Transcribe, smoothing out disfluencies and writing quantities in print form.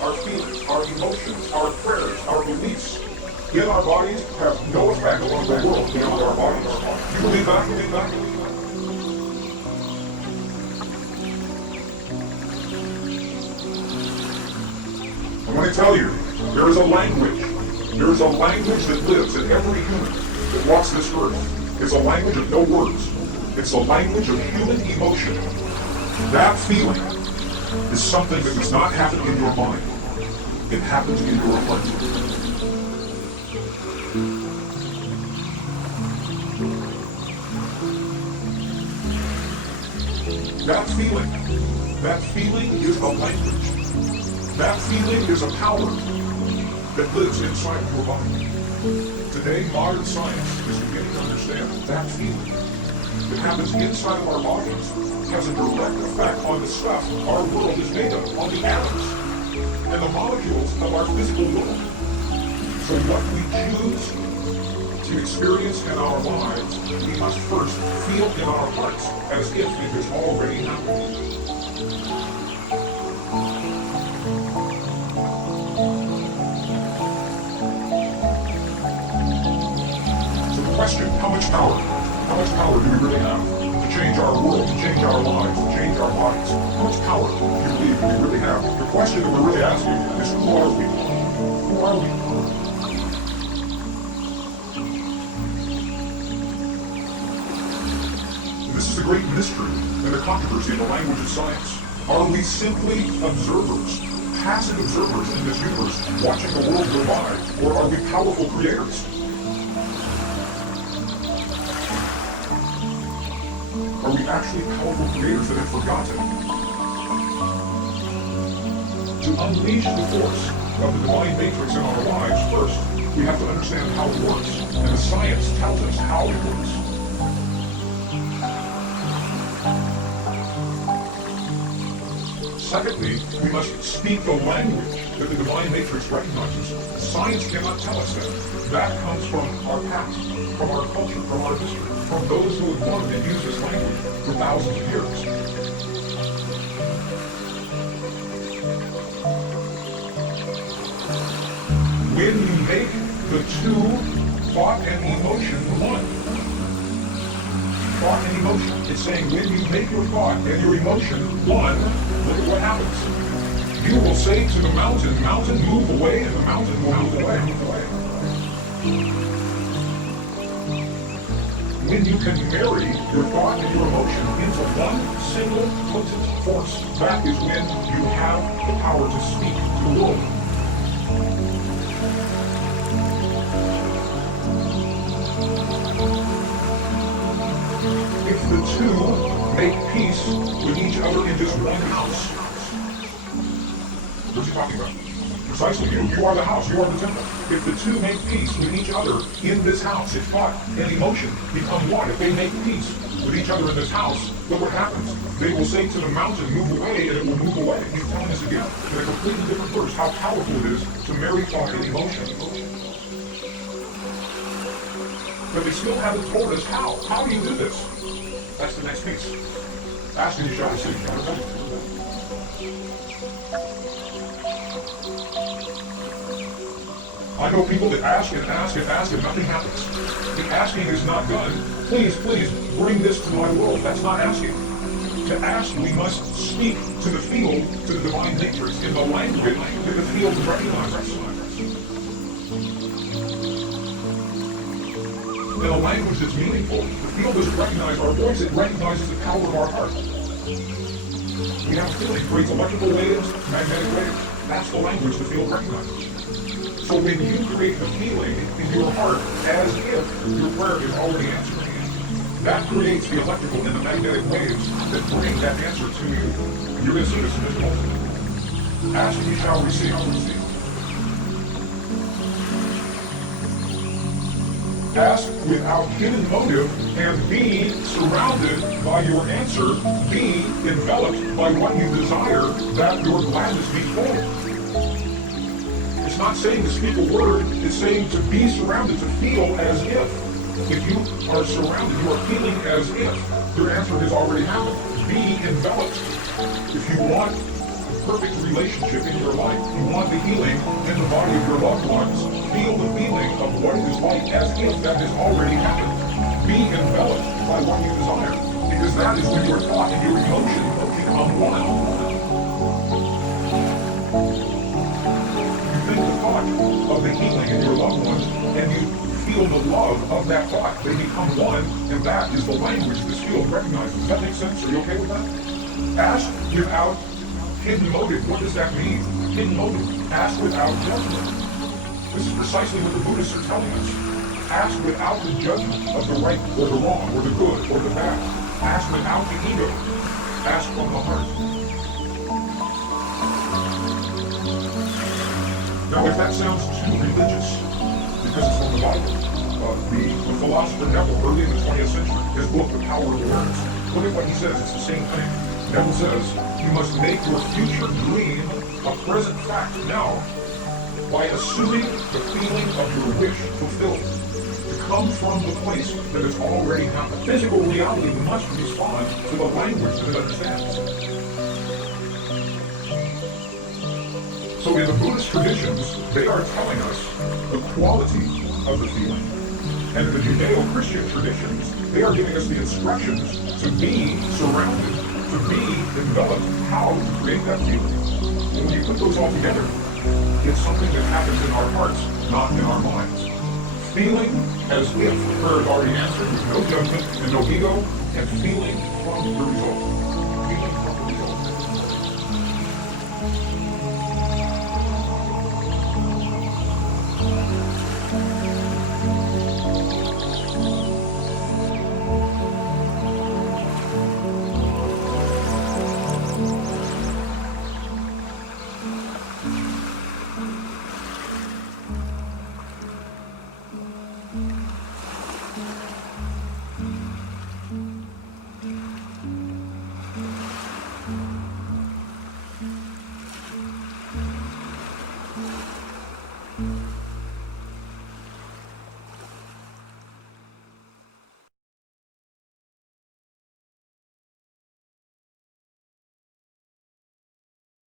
our feelings, our emotions, our prayers, our beliefs in our bodies have no effect on the world beyond our bodies. You believe that? You believe that? I'm going to tell you, there is a language. There is a language that lives in every human that walks this earth. It's a language of no words. It's the language of human emotion. That feeling is something that does not happen in your mind. It happens in your heart. That feeling is a language. That feeling is a power that lives inside your body. Today, modern science is beginning to understand that feeling that happens inside of our bodies has a direct effect on the stuff our world is made of, on the atoms and the molecules of our physical world. So what we choose to experience in our lives, we must first feel in our hearts as if it has already happened. Question, how much power do we really have to change our world, to change our lives, to change our bodies? How much power do you believe we really have? The question that we're really asking is, who are we? Who are we? And this is the great mystery and the controversy in the language of science. Are we simply observers, passive observers in this universe, watching the world go by, or are we powerful creators? Are we actually powerful creators that have forgotten to unleash the force of the divine matrix in our lives? First, we have to understand how it works, and the science tells us how it works. Secondly, we must speak the language that the divine matrix recognizes. Science cannot tell us that. That comes from our past, from our culture, from our history, from those who have wanted to use this language for thousands of years. When you make the two, thought and emotion, one. Thought and emotion. It's saying when you make your thought and your emotion one, look at what happens. You will say to the mountain, mountain, move away, and the mountain will move away. When you can marry your thought and your emotion into one single potent force, that is when you have the power to speak to the world. If the two make peace with each other in this one house, what's he talking about? Precisely you. You are the house. You are the temple. If the two make peace with each other in this house, if thought and emotion become one, if they make peace with each other in this house, look what happens. They will say to the mountain, move away, and it will move away. He's telling us again in a completely different verse how powerful it is to marry thought and emotion. But they still haven't told us how. How do you do this? That's the next piece. Ask and you shall receive. I know people that ask and ask and ask and nothing happens. The asking is not done. Please, please, bring this to my world. That's not asking. To ask, we must speak to the field, to the divine matrix, in the language that the field recognizes. In a language that's meaningful, the field doesn't recognize our voice, it recognizes the power of our heart. We have a field that creates electrical waves, magnetic waves. That's the language the field recognizes. So when you create the feeling in your heart as if your prayer is already answered, that creates the electrical and the magnetic waves that bring that answer to you. You're as soon as visible. Ask and you shall receive. Ask without hidden motive and be surrounded by your answer, be enveloped by what you desire, that your gladness be full. It's not saying to speak a word, it's saying to be surrounded, to feel as if. If you are surrounded, you are feeling as if your answer has already happened. Be enveloped. If you want perfect relationship in your life. You want the healing in the body of your loved ones. Feel the feeling of what it is like as if that has already happened. Be enveloped by what you desire, because that is when your thought and your emotion become one. You think the thought of the healing in your loved ones, and you feel the love of that thought. They become one, and that is the language this field recognizes. Does that make sense? Are you okay with that? Ask without hidden motive. What does that mean? Hidden motive. Ask without judgment. This is precisely what the Buddhists are telling us. Ask without the judgment of the right or the wrong or the good or the bad. Ask without the ego. Ask from the heart. Now, if that sounds too religious, because it's from the Bible, the philosopher Neville, early in the 20th century, his book, The Power of Words, look at what he says. It's the same thing. Neville says, you must make your future dream a present fact now by assuming the feeling of your wish fulfilled. To come from the place that has already happened. Physical reality must respond to the language that it understands. So in the Buddhist traditions, they are telling us the quality of the feeling. And in the Judeo-Christian traditions, they are giving us the instructions to be surrounded, to be enveloped, how to create that feeling. And when you put those all together, it's something that happens in our hearts, not in our minds. Feeling as if prayer is already answered, with no judgment and no ego, and feeling from the result.